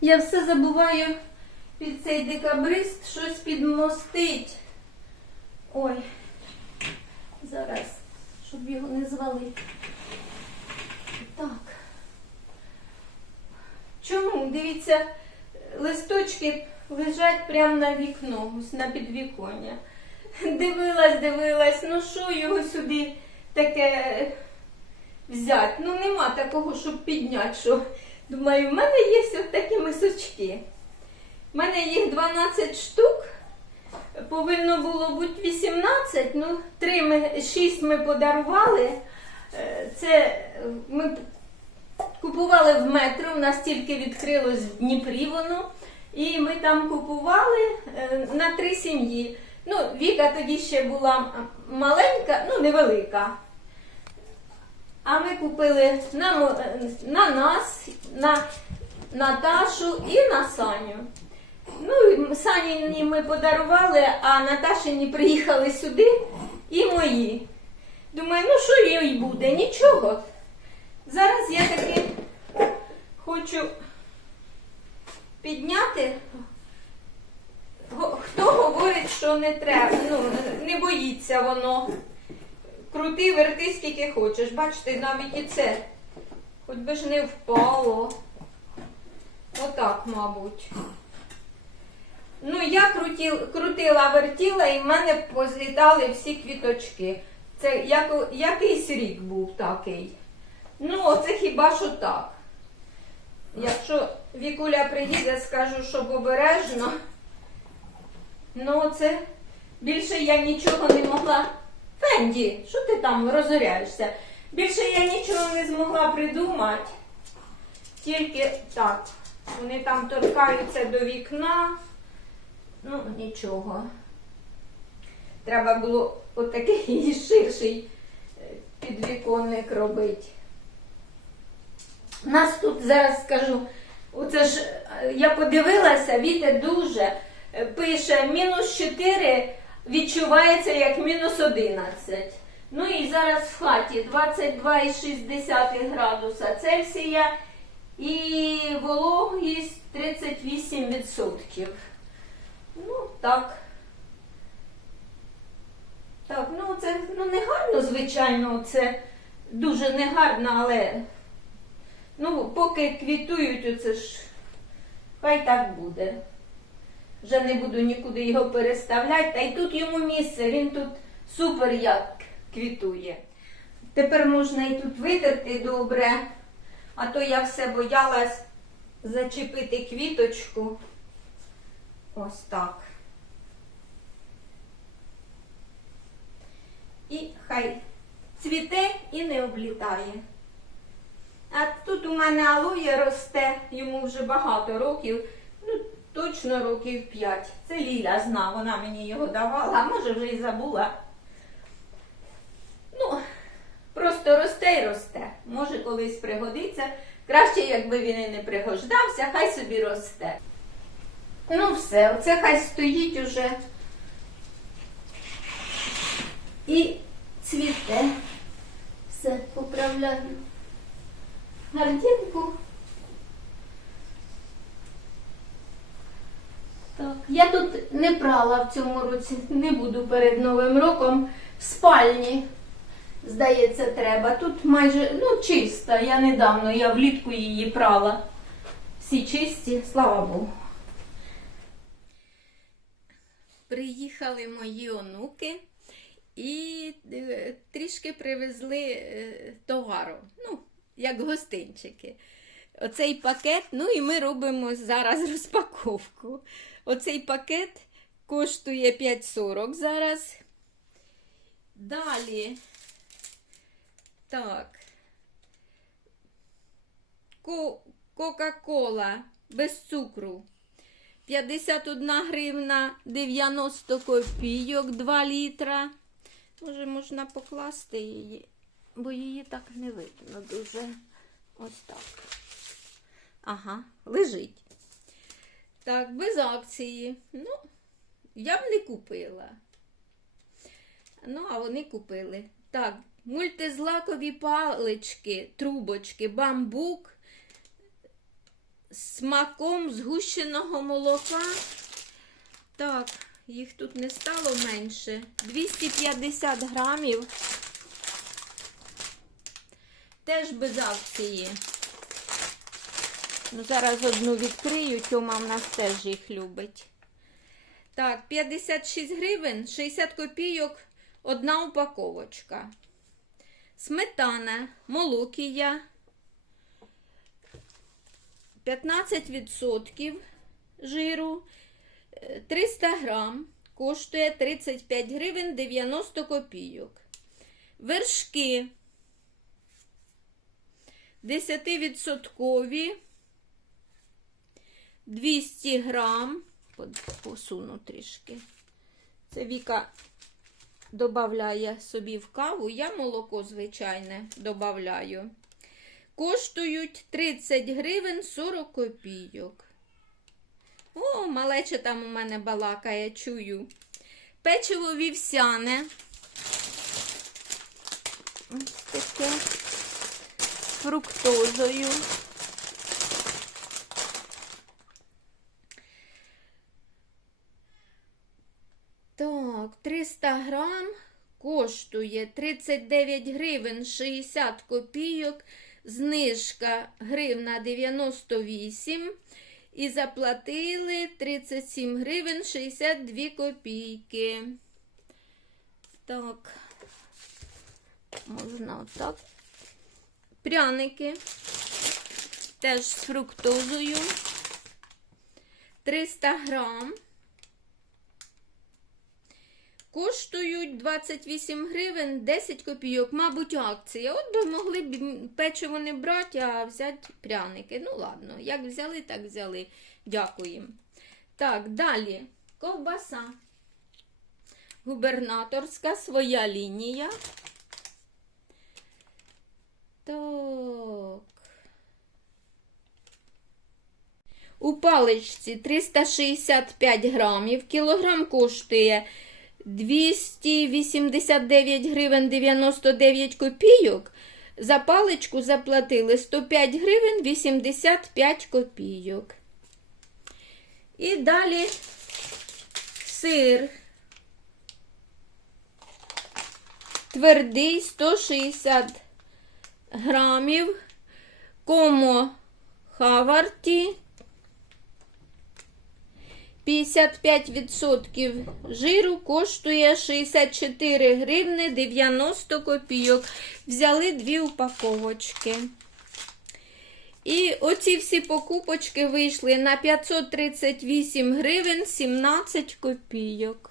Я все забуваю під цей декабрист щось підмостить. Ой, зараз, щоб його не звалити. Так. Чому? Дивіться, листочки лежать прямо на вікно, ось на підвіконня. Дивилась, дивилась, ну що його сюди таке взяти? Ну нема такого, щоб підняти. Що... Думаю, в мене є ось такі мисочки. У мене їх 12 штук. Повинно було бути 18, ну 3 ми, 6 ми подарували. Е, Це ми купували в метро, у нас тільки відкрилось в Дніпрі воно. І ми там купували е, на три сім'ї. Ну, Віка тоді ще була маленька, ну невелика. А ми купили на, е, на нас, на Наташу і на Саню. Ну, Саніні ми подарували, а Наташині приїхали сюди і мої. Думаю, ну що їй буде? Нічого. Зараз я таки хочу підняти. Хто говорить, що не треба, ну, не боїться воно. Крути, верти скільки хочеш. Бачите, навіть і це. Хоч би ж не впало. Отак, мабуть. Ну, я крутила, вертіла, і в мене позлітали всі квіточки. Це як, якийсь рік був такий. Ну, оце хіба що так. Якщо Вікуля приїде, скажу, щоб обережно. Ну, це більше я нічого не могла. Фенді, що ти там розоряєшся? Більше я нічого не змогла придумати. Тільки так. Вони там торкаються до вікна. Ну, нічого. Треба було отакий ширший е, підвіконник робити. Нас тут зараз скажу, оце ж е, я подивилася, вітер дуже е, пише мінус 4 відчувається як мінус 11. Ну і зараз в хаті 22,6 градуса Цельсія і вологість 38%. Ну, так. Так, ну це ну, не гарно, звичайно, це дуже не гарно, але ну, поки квітують, оце ж хай так буде. Вже не буду нікуди його переставляти. Та й тут йому місце, він тут супер як квітує. Тепер можна і тут витерти добре, а то я все боялась зачепити квіточку. Ось так. І хай цвіте і не облітає. А тут у мене алоє росте, йому вже багато років, ну точно років 5. Це Ліля зна, вона мені його давала, а може вже і забула. Ну, просто росте і росте. Може колись пригодиться. Краще, якби він і не пригождався, хай собі росте. Ну все, оце хай стоїть уже і цвіте. Все поправляю. Гардінку. Так, я тут не прала в цьому році, не буду перед Новим роком в спальні. Здається, треба. Тут майже ну, чиста. Я недавно, я влітку її прала. Всі чисті, слава Богу. Приїхали мої онуки і е, трішки привезли е, товару. Ну, як гостинчики. Оцей пакет, ну і ми робимо зараз розпаковку. Оцей пакет коштує 5,40 зараз. Далі. Так. Кока-кола без цукру. 51 гривна 90 копійок 2 літра. Може, можна покласти її, бо її так не видно дуже. Ось так. Ага, лежить. Так, без акції. Ну, я б не купила. Ну, а вони купили. Так, мультизлакові палички, трубочки, бамбук смаком згущеного молока. Так, їх тут не стало менше. 250 грамів. Теж без акції. Ну, зараз одну відкрию, Тьома в нас теж їх любить. Так, 56 гривень, 60 копійок, одна упаковочка. Сметана, молокія, 15% жиру, е, 300 грам, коштує 35 гривень 90 копійок. Вершки 10% 200 грам. Посуну трішки. Це Віка додає собі в каву. Я молоко звичайне додаю. Коштують 30 гривень 40 копійок. О, малеча там у мене балакає, чую. Печиво вівсяне. Ось таке фруктозою. Так, 300 грам коштує 39 гривень 60 копійок, знижка гривна 98 і заплатили 37 гривень 62 копійки. Так, можна отак. Пряники теж з фруктозою. 300 грам. Коштують 28 гривень 10 копійок, мабуть, акція. От би могли б печиво не брати, а взяти пряники. Ну, ладно, як взяли, так взяли. Дякуємо. Так, далі. Ковбаса. Губернаторська своя лінія. Так. У паличці 365 грамів. Кілограм коштує 289 гривень 99 копійок. За паличку заплатили 105 гривень 85 копійок. І далі сир. Твердий 160 грамів. Комо Хаварті 55% жиру коштує 64 гривни 90 копійок. Взяли дві упаковочки. І оці всі покупочки вийшли на 538 гривень 17 копійок.